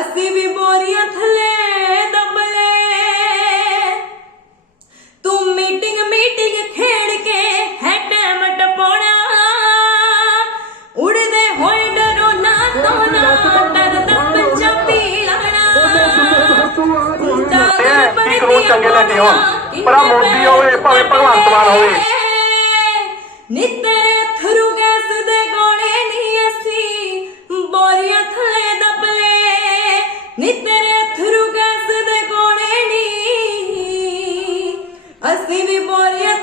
ਅਸੀਂ ਵੀ ਬੋਰੀਆਂ ਥਲੇ ਦਬਲੇ ਤੂੰ ਮੀਟਿੰਗ ਮੀਟਿੰਗ ਖੇਡ ਕੇ ਹੈ ਟਾਈਮ ਟਪਾਉਣਾ। ਉੜਦੇ ਹੋਏ ਡਰੋ ਨਾ ਤੋਨਾ ਡਰਦਾ ਪੰਜਾਬੀ ਲੱਗਣਾ। ਕੀ ਕਰੋ ਚੰਗੇ ਲੱਗੇ ਹੋਣ। ਪਰ ਮੋਦੀ ਹੋਵੇ ਭਾਵੇਂ ਭਗਵੰਤ ਮਾਨ ਹੋਵੇ। ਨਿੱਤੇ ਨੀ ਤੇਰੇ ਥਰੂ ਗੈਸ ਦੇ ਗੋਣੇ ਅਸੀਂ ਵੀ ਬੋਰੀਆਂ